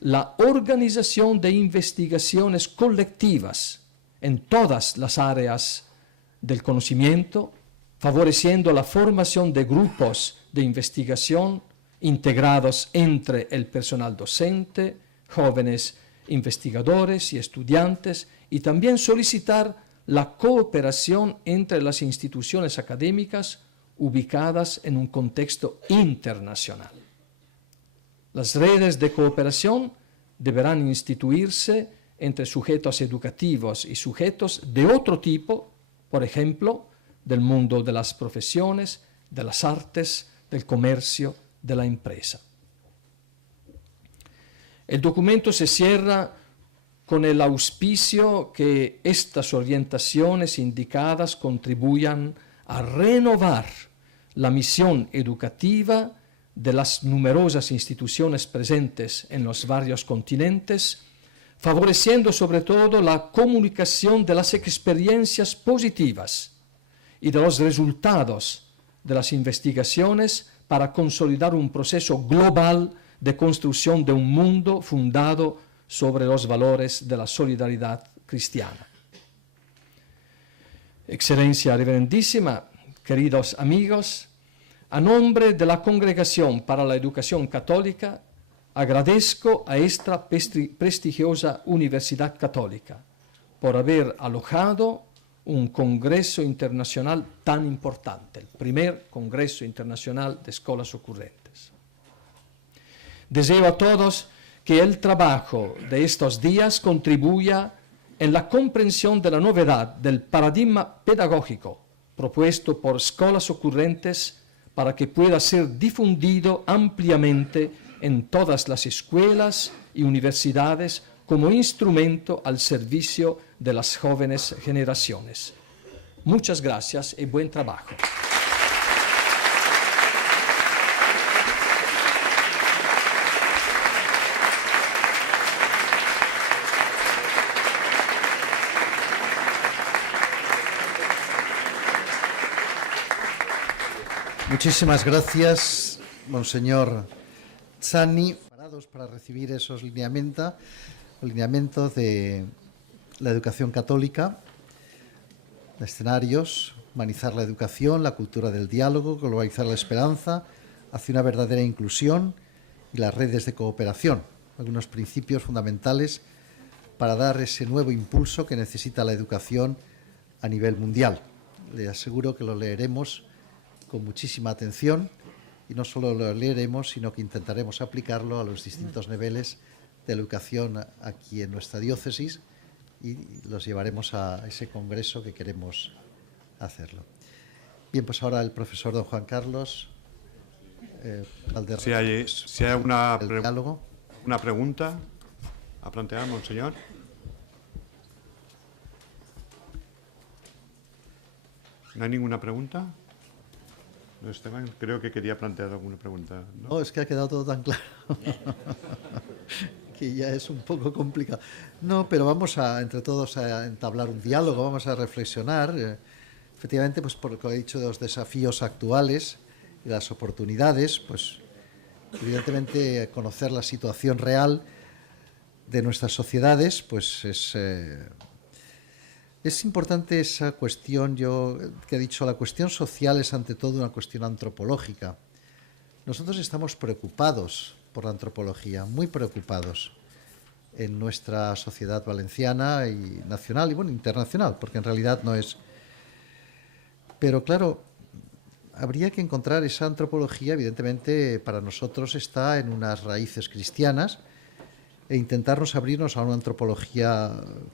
la organización de investigaciones colectivas en todas las áreas del conocimiento, favoreciendo la formación de grupos de investigación integrados entre el personal docente, jóvenes investigadores y estudiantes, y también solicitar la cooperación entre las instituciones académicas ubicadas en un contexto internacional. Las redes de cooperación deberán instituirse entre sujetos educativos y sujetos de otro tipo, por ejemplo, del mundo de las profesiones, de las artes, del comercio, de la empresa. El documento se cierra con el auspicio que estas orientaciones indicadas contribuyan a renovar la misión educativa de las numerosas instituciones presentes en los varios continentes, favoreciendo sobre todo la comunicación de las experiencias positivas y de los resultados de las investigaciones para consolidar un proceso global de construcción de un mundo fundado sobre los valores de la solidaridad cristiana. Excelencia Reverendísima, queridos amigos, a nombre de la Congregación para la Educación Católica, agradezco a esta prestigiosa Universidad Católica por haber alojado un congreso internacional tan importante, el primer Congreso Internacional de Escolas Ocurrentes. Deseo a todos que el trabajo de estos días contribuya en la comprensión de la novedad del paradigma pedagógico propuesto por Escolas Ocurrentes para que pueda ser difundido ampliamente en todas las escuelas y universidades como instrumento al servicio de las jóvenes generaciones. Muchas gracias y buen trabajo. Muchísimas gracias, Monseñor Zanni. Preparados para recibir esos lineamientos de la educación católica, de escenarios, humanizar la educación, la cultura del diálogo, globalizar la esperanza hacia una verdadera inclusión y las redes de cooperación, algunos principios fundamentales para dar ese nuevo impulso que necesita la educación a nivel mundial. Le aseguro que lo leeremos con muchísima atención y no solo lo leeremos, sino que intentaremos aplicarlo a los distintos niveles de educación aquí en nuestra diócesis y los llevaremos a ese congreso que queremos hacerlo. Bien, pues ahora el profesor don Juan Carlos Valderrama. Si hay una pregunta a plantear, monseñor. ¿No hay ninguna pregunta? No, Esteban, creo que quería plantear alguna pregunta. No, es que ha quedado todo tan claro que ya es un poco complicado. No, pero vamos entre todos a entablar un diálogo, vamos a reflexionar. Efectivamente, pues por lo que he dicho de los desafíos actuales y las oportunidades, pues evidentemente conocer la situación real de nuestras sociedades, pues es importante esa cuestión, yo que he dicho, la cuestión social es ante todo una cuestión antropológica. Nosotros estamos preocupados por la antropología, muy preocupados en nuestra sociedad valenciana y nacional y bueno, internacional, porque en realidad no es. Pero claro, habría que encontrar esa antropología, evidentemente para nosotros está en unas raíces cristianas, e intentarnos abrirnos a una antropología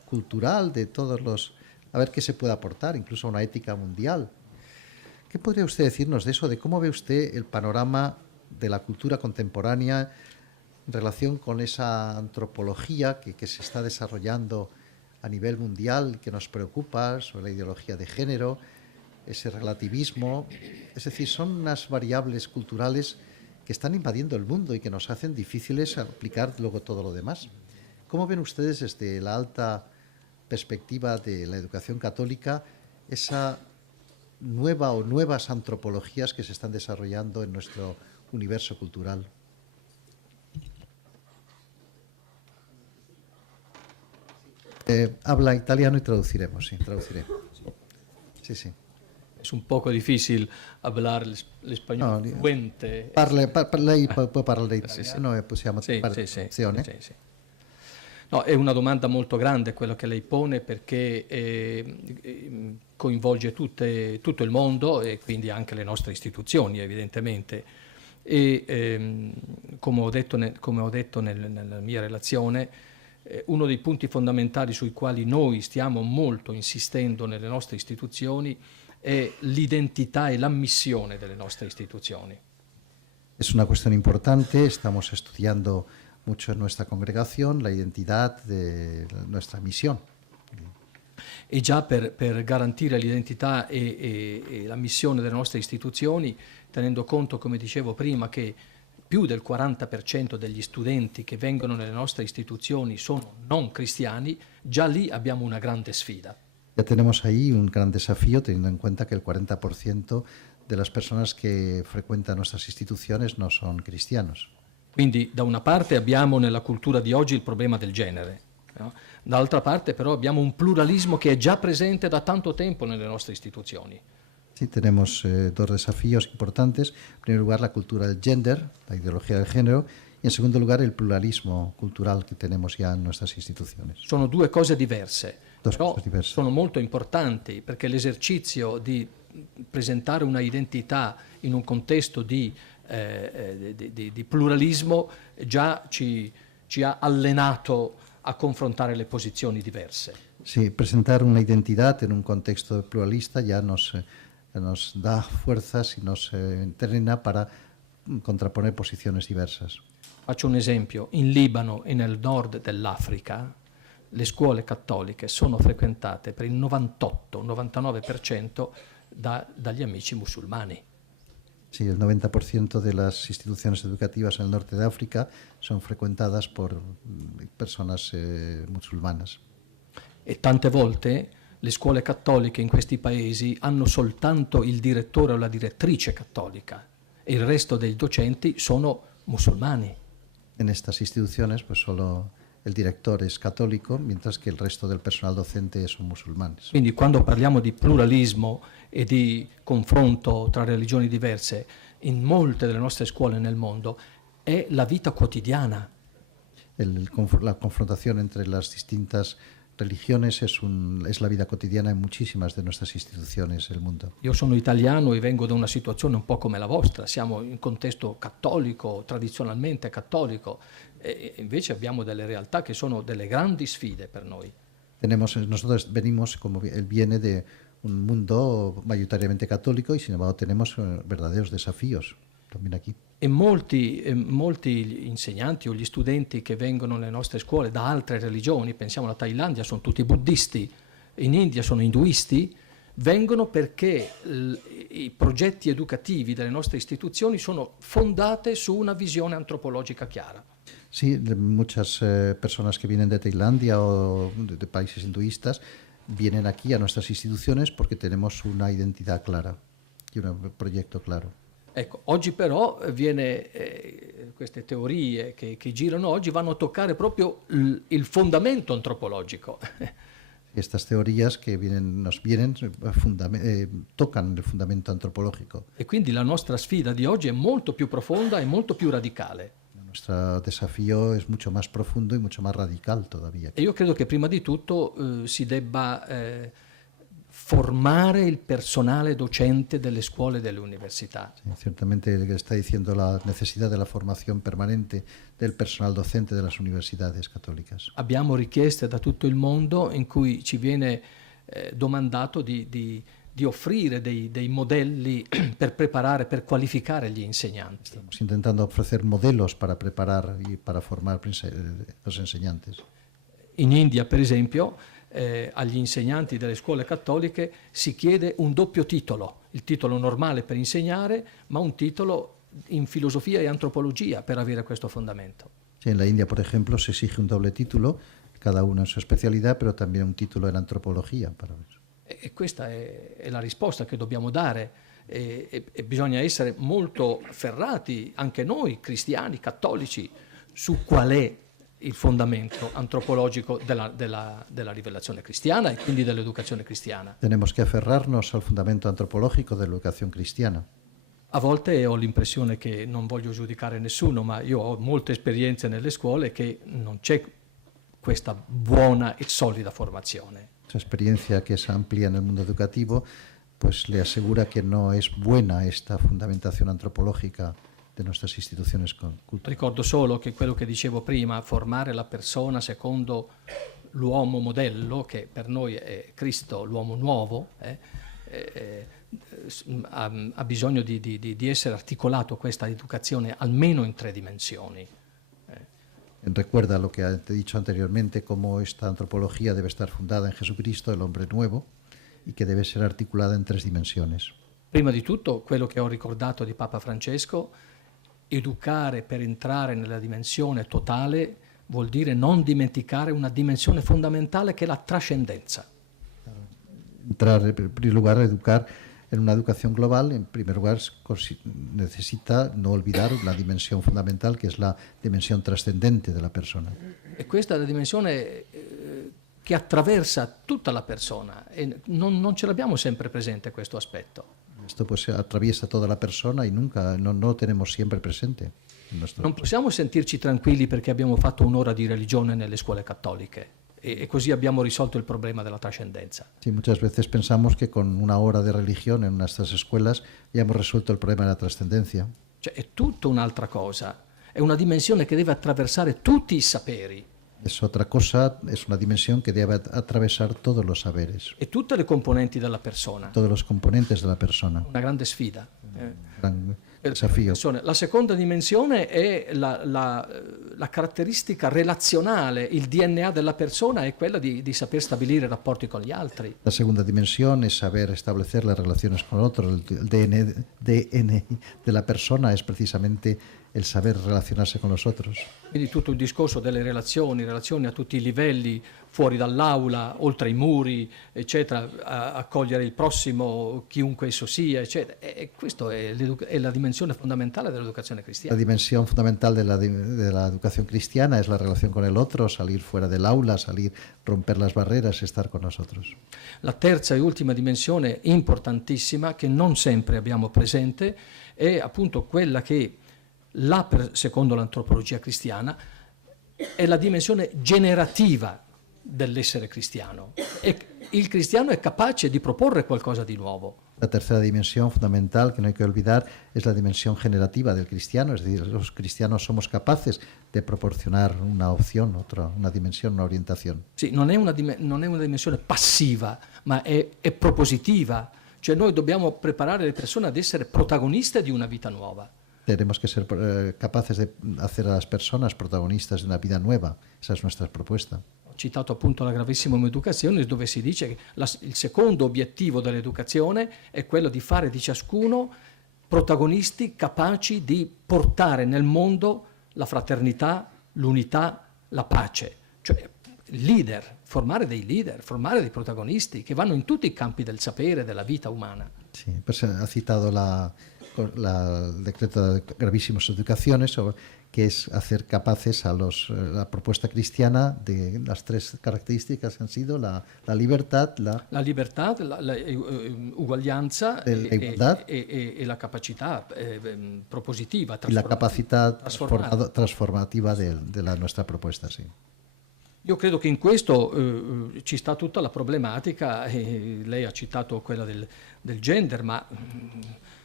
cultural de todos los... a ver qué se puede aportar, incluso a una ética mundial. ¿Qué podría usted decirnos de eso, de cómo ve usted el panorama de la cultura contemporánea en relación con esa antropología que se está desarrollando a nivel mundial que nos preocupa sobre la ideología de género, ese relativismo. Es decir, son unas variables culturales que están invadiendo el mundo y que nos hacen difíciles aplicar luego todo lo demás. ¿Cómo ven ustedes desde la alta perspectiva de la educación católica esa nueva o nuevas antropologías que se están desarrollando en nuestro universo cultural? Habla italiano y traduciremos, sí, traduciré. Sí, sí. Es un poco difícil hablar l'espagnolo fluente. Lei può parlare italiano, noi possiamo fare traduzione. Sì. No, è una domanda molto grande quella che lei pone, perché coinvolge tutto il mondo e quindi anche le nostre istituzioni, evidentemente. E come ho detto nella mia relazione, uno dei punti fondamentali sui quali noi stiamo molto insistendo nelle nostre istituzioni è l'identità e la missione delle nostre istituzioni. Es una cuestión importante, estamos estudiando mucho en nuestra congregación la identidad de nuestra misión. E già per garantire l'identità e la missione delle nostre istituzioni, tenendo conto, come dicevo prima, che più del 40% degli studenti che vengono nelle nostre istituzioni sono non cristiani, già lì abbiamo una grande sfida. Ya tenemos ahí un gran desafío, teniendo en cuenta que el 40% de las personas que frecuentan nuestras instituciones no son cristianos. Quindi da una parte abbiamo nella cultura di oggi il problema del genere, no? Dall'altra parte però abbiamo un pluralismo che è già presente da tanto tempo nelle nostre istituzioni. Sí, tenemos dos desafíos importantes. En primer lugar, la cultura del gender, la ideología del género, y en segundo lugar, el pluralismo cultural que tenemos ya en nuestras instituciones. Sono due cose diverse, però cose diverse. Sono molto importanti, perché l'esercizio di presentare una identità in un contesto di pluralismo già ci ha allenato a confrontare le posizioni diverse. Sí, presentar una identidad en un contexto pluralista ya nos da fuerzas y nos entrena para contraponer posiciones diversas. Faccio un esempio: in Libano e nel nord dell'Africa le scuole cattoliche sono frequentate per il 98-99% dagli amici musulmani. Sí, el 90% de las instituciones educativas en el norte de África son frecuentadas por personas musulmanas. E tante volte le scuole cattoliche in questi paesi hanno soltanto il direttore o la direttrice cattolica e il resto dei docenti sono musulmani. En estas instituciones, pues solo el director es católico, mientras que el resto del personal docente son musulmanes. Quindi quando parliamo di pluralismo e di confronto tra religioni diverse, in molte delle nostre scuole nel mondo è la vita quotidiana. La confrontación entre las distintas religiones es la vida cotidiana en muchísimas de nuestras instituciones del mundo. Io sono italiano e vengo da una situazione un po' come la vostra, siamo in contesto cattolico, tradizionalmente cattolico, e invece abbiamo delle realtà che sono delle grandi sfide per noi. Nosotros venimos, como él viene, de un mundo mayoritariamente católico y sin embargo tenemos verdaderos desafíos también aquí. E molti insegnanti o gli studenti che vengono nelle nostre scuole da altre religioni, pensiamo alla Thailandia, sono tutti buddisti, in India sono induisti, vengono perché i progetti educativi delle nostre istituzioni sono fondate su una visione antropologica chiara. Sí, muchas personas que vienen de Tailandia o de países hinduistas vienen aquí a nuestras instituciones porque tenemos una identidad clara y un proyecto claro. Ecco, oggi però queste teorie che girano oggi vanno a toccare proprio il fondamento antropologico. Estas teorías que tocan el fundamento antropológico. E quindi la nostra sfida di oggi è molto più profonda e molto più radicale. Nuestro desafío es mucho más profundo y mucho más radical todavía. E io credo che prima di tutto si debba formare il personale docente delle scuole e delle università. Sí, ciertamente está diciendo la necesidad de la formación permanente del personal docente de las universidades católicas. Abbiamo richieste da tutto il mondo in cui ci viene domandato di offrire dei modelli per preparare, per qualificare gli insegnanti. Estamos intentando ofrecer modelos para preparar y para formar los enseñantes. In India, per esempio, agli insegnanti delle scuole cattoliche si chiede un doppio titolo, il titolo normale per insegnare, ma un titolo in filosofia e antropologia per avere questo fondamento. Sí, en la India, por ejemplo, se exige un doble título, cada uno en su especialidad, pero también un título en antropología para eso. E questa è la risposta che dobbiamo dare. E bisogna essere molto ferrati, anche noi cristiani, cattolici, su qual è il fondamento antropologico della rivelazione cristiana e quindi dell'educazione cristiana. Tenemos que aferrarnos al fundamento antropológico de la educación cristiana. A volte ho l'impressione che, non voglio giudicare nessuno, ma io ho molte esperienze nelle scuole che non c'è questa buona e solida formazione. Esa experiencia que es amplia en el mundo educativo pues le asegura que no es buena esta fundamentación antropológica de nuestras instituciones culturales. Ricordo solo che quello che dicevo prima, formare la persona secondo l'uomo modello, che per noi è Cristo, l'uomo nuovo, ha bisogno di essere articolato questa educazione almeno in 3 dimensioni. Recuerda lo que te he dicho anteriormente, cómo esta antropología debe estar fundada en Jesucristo, el hombre nuevo, y que debe ser articulada en 3 dimensiones. Prima di tutto, quello che ho ricordato di Papa Francesco, educare per entrare nella dimensione totale vuol dire non dimenticare una dimensione fondamentale che è la trascendenza. Entrar, en primer lugar, a educar en una educación global, en primer lugar, necesita no olvidar una dimensión fundamental que es la dimensión trascendente de la persona. E questa è la dimensione che attraversa tutta la persona e non ce l'abbiamo sempre presente questo aspetto. Esto pues atraviesa toda la persona y nunca, no lo tenemos siempre presente. Non possiamo sentirci tranquilli perché abbiamo fatto un'ora di religione nelle scuole cattoliche e così abbiamo risolto il problema della trascendenza. Sí, muchas veces pensamos que con una hora de religión en nuestras escuelas ya hemos resuelto el problema de la trascendencia. Cioè è tutta un'altra cosa, è una dimensione che deve attraversare tutti i saperi. Es otra cosa, es una dimensión que debe atravesar todos los saberes, E tutte le componenti della persona. todos los componentes de la persona. Una grande sfida. Gran Per desafío. le persone. La seconda dimensione è la caratteristica relazionale, il DNA della persona è quella di saper stabilire rapporti con gli altri. La segunda dimensión es saber establecer las relaciones con el otro. El DNI de la persona es precisamente el saber relacionarse con los otros. Quindi tutto il discorso delle relazioni a tutti i livelli, fuori dall'aula, oltre i muri, eccetera, accogliere il prossimo, chiunque esso sia, eccetera. E questo è la dimensione fondamentale dell'educazione La cristiana. dimensión fundamental de la educación cristiana es la relación con el otro, salir fuera del aula, romper las barreras, estar con nosotros. La terza e ultima dimensione importantissima, che non sempre abbiamo presente, è appunto quella che, secondo l'antropologia cristiana, è la dimensione generativa dell'essere cristiano. E il cristiano è capace di proporre qualcosa di nuovo. La tercera dimensión fundamental que no hay que olvidar es la dimensión generativa del cristiano, es decir, los cristianos somos capaces de proporcionar una opción, una dimensión, una orientación. Sì, non è una dimensione passiva, ma è propositiva. Cioè noi dobbiamo preparare le persone ad essere protagoniste di una vita nuova. Tenemos que ser capaces de hacer a las personas protagonistas de una vida nueva. Esa es nuestra propuesta. Ho citato appunto la Gravissima Educazione, dove si dice che il secondo obiettivo dell'educazione è quello di fare di ciascuno protagonisti capaci di portare nel mondo la fraternità, l'unità, la pace. Cioè formare dei protagonisti che vanno in tutti i campi del sapere, della vita umana. Sí, pues ha citado el decreto de gravísimas educaciones, que es hacer capaces a la propuesta cristiana de las 3 características que han sido la libertad, la uguaglianza e la capacità propositiva, y la capacidad transformativa de nuestra propuesta. Sí. Io credo che in questo ci sta tutta la problematica, lei ha citato quella del gender, ma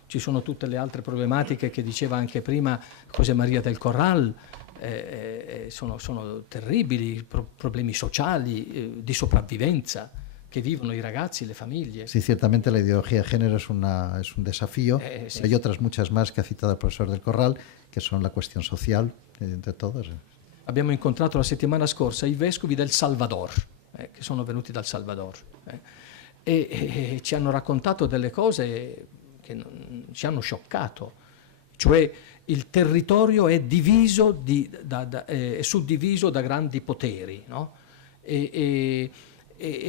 ci sono tutte le altre problematiche che diceva anche prima José María del Corral, sono terribili problemi sociali, di sopravvivenza che vivono i ragazzi, le famiglie. Sí, ciertamente la ideología de género es un desafío. Sí. Hay otras muchas más que ha citado el profesor del Corral, que son la cuestión social, entre todas. Abbiamo incontrato la settimana scorsa i vescovi del Salvador. che sono venuti dal Salvador. E ci hanno raccontato delle cose che ci hanno scioccato, cioè il territorio è diviso è suddiviso da grandi poteri, no? E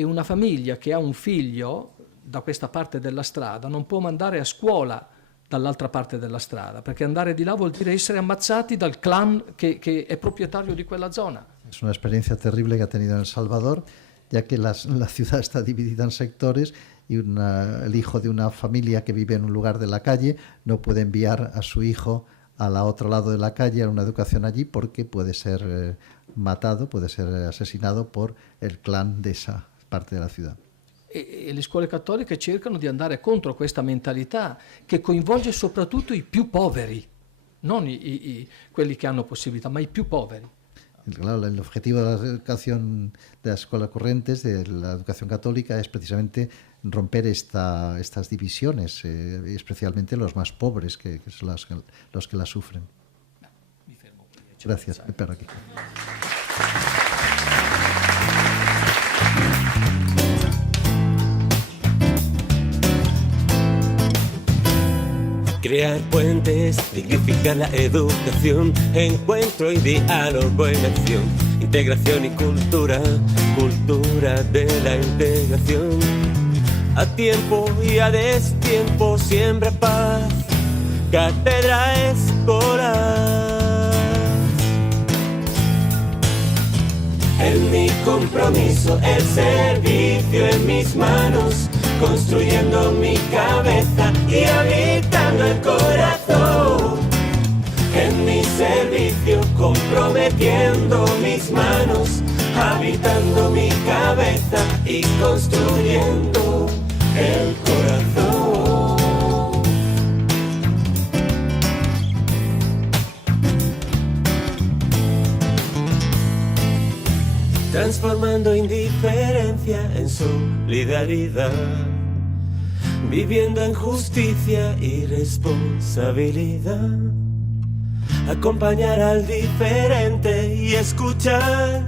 una famiglia che ha un figlio da questa parte della strada non può mandare a scuola dall'altra parte della strada, perché andare di là vuol dire essere ammazzati dal clan che è proprietario di quella zona. Es una experiencia terrible que ha tenido en El Salvador, ya que la ciudad está dividida en sectores y el hijo de una familia que vive en un lugar de la calle no puede enviar a su hijo al otro lado de la calle a una educación allí porque puede ser matado, puede ser asesinado por el clan de esa parte della città. E le scuole cattoliche cercano di andare contro questa mentalità che coinvolge soprattutto i più poveri, non quelli che hanno possibilità, ma i più poveri. Claro, el objetivo de la educación de las escuelas corrientes, de la educación católica, es precisamente romper estas divisiones, especialmente los más pobres, que son los que la sufren. Gracias, me paro aquí. Crear puentes, dignificar la educación, encuentro y diálogo en acción, integración y cultura, cultura de la integración. A tiempo y a destiempo siembra paz, cátedra escolar. En mi compromiso, el servicio en mis manos, construyendo mi cabeza y habitando el corazón. En mi servicio, comprometiendo mis manos, habitando mi cabeza y construyendo el corazón. Transformando indiferencia en solidaridad, viviendo en justicia y responsabilidad, acompañar al diferente y escuchar,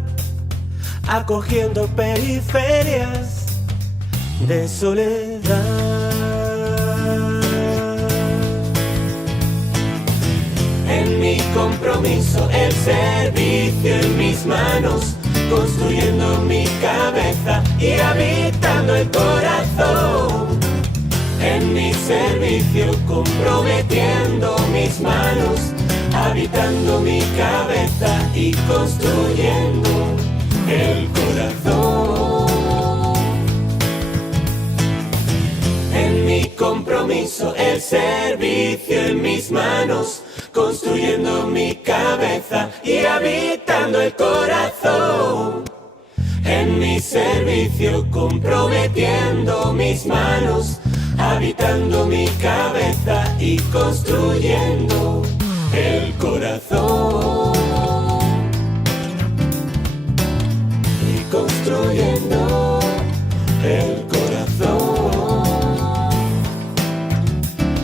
acogiendo periferias de soledad. En mi compromiso, el servicio en mis manos, construyendo mi cabeza y habitando el corazón. En mi servicio, comprometiendo mis manos, habitando mi cabeza y construyendo el corazón. En mi compromiso, el servicio en mis manos, construyendo mi cabeza y habitando el corazón. En mi servicio, comprometiendo mis manos, habitando mi cabeza y construyendo el corazón. Y construyendo el corazón.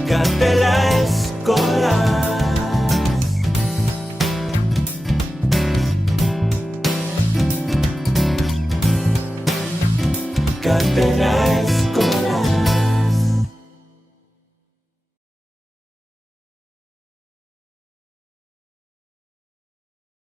Cátedra escolar. Cátedra escolar.